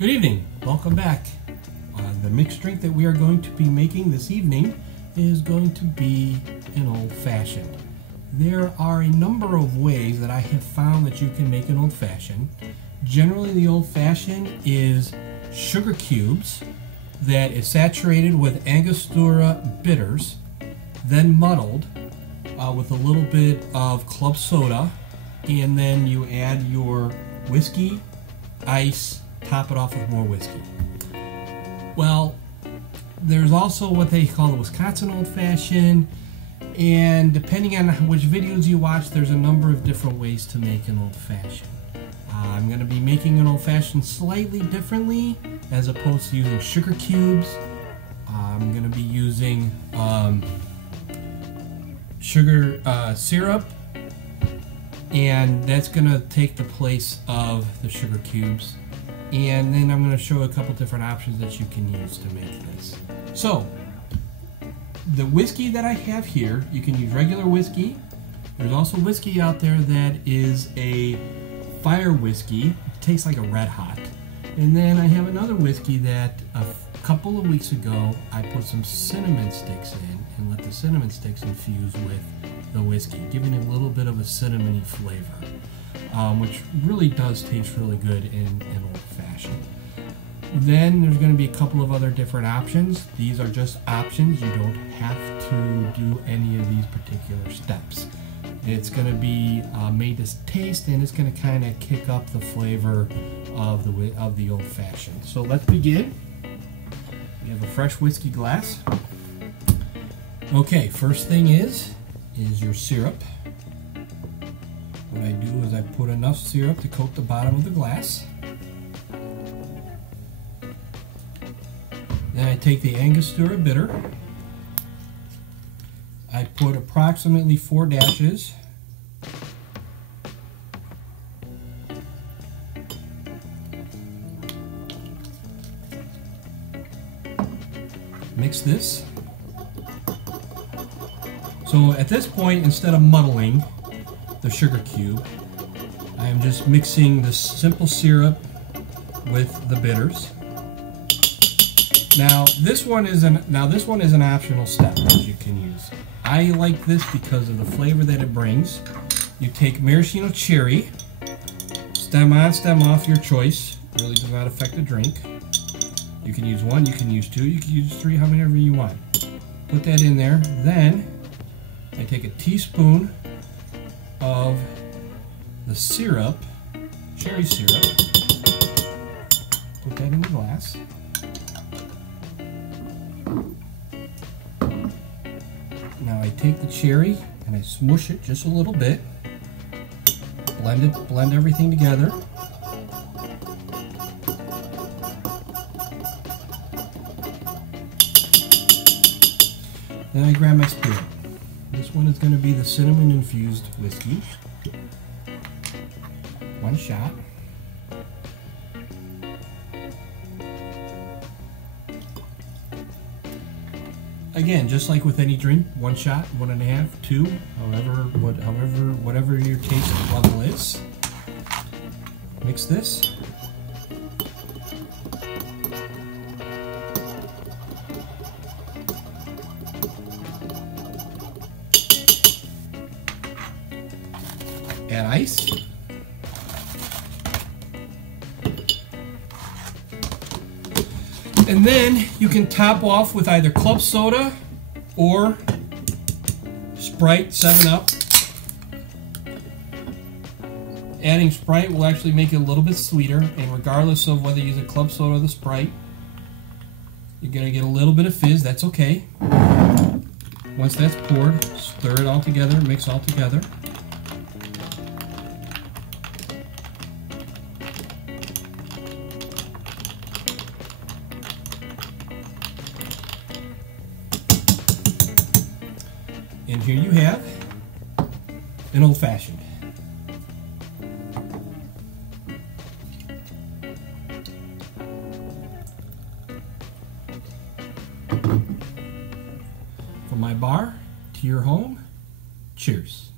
Good evening, welcome back. The mixed drink that we are going to be making this evening is going to be an old-fashioned. There are a number of ways that I have found that you can make an old-fashioned. Generally, the old-fashioned is sugar cubes that is saturated with Angostura bitters, then muddled with a little bit of club soda, and then you add your whiskey, ice, top it off with more whiskey. Well, there's also what they call the Wisconsin Old Fashioned, and depending on which videos you watch, there's a number of different ways to make an Old Fashioned. I'm going to be making an Old Fashioned slightly differently, as opposed to using sugar cubes. I'm going to be using sugar syrup, and that's going to take the place of the sugar cubes. And then I'm going to show a couple different options that you can use to make this. So, the whiskey that I have here, you can use regular whiskey. There's also whiskey out there that is a fire whiskey. It tastes like a Red Hot. And then I have another whiskey that a couple of weeks ago I put some cinnamon sticks in and let the cinnamon sticks infuse with the whiskey, giving it a little bit of a cinnamony flavor. Which really does taste really good in an old fashioned. Then there's going to be a couple of other different options. These are just options. You don't have to do any of these particular steps. It's going to be made to taste, and it's going to kind of kick up the flavor of the old fashioned. So let's begin. We have a fresh whiskey glass. Okay, first thing is your syrup. What I do is I put enough syrup to coat the bottom of the glass. Then I take the Angostura bitter. I put approximately 4 dashes. Mix this. So at this point, instead of muddling the sugar cube, I am just mixing the simple syrup with the bitters. Now this one is an optional step that you can use. I like this because of the flavor that it brings. You take maraschino cherry, stem on, stem off, your choice. It really does not affect the drink. You can use 1, you can use 2, you can use 3, however you want. Put that in there. Then I take a teaspoon of the syrup, cherry syrup, put that in the glass. Now I take the cherry and I smush it just a little bit, blend everything together. Then I grab my spirit. This one is going to be the cinnamon infused whiskey. 1 shot. Again, just like with any drink, 1 shot, 1.5, 2, whatever your taste level is. Mix this. Add ice. And then you can top off with either club soda or Sprite 7-Up. Adding Sprite will actually make it a little bit sweeter, and regardless of whether you use a club soda or the Sprite, you're going to get a little bit of fizz. That's okay. Once that's poured, stir it all together, mix all together. And here you have an Old Fashioned. From my bar to your home, cheers.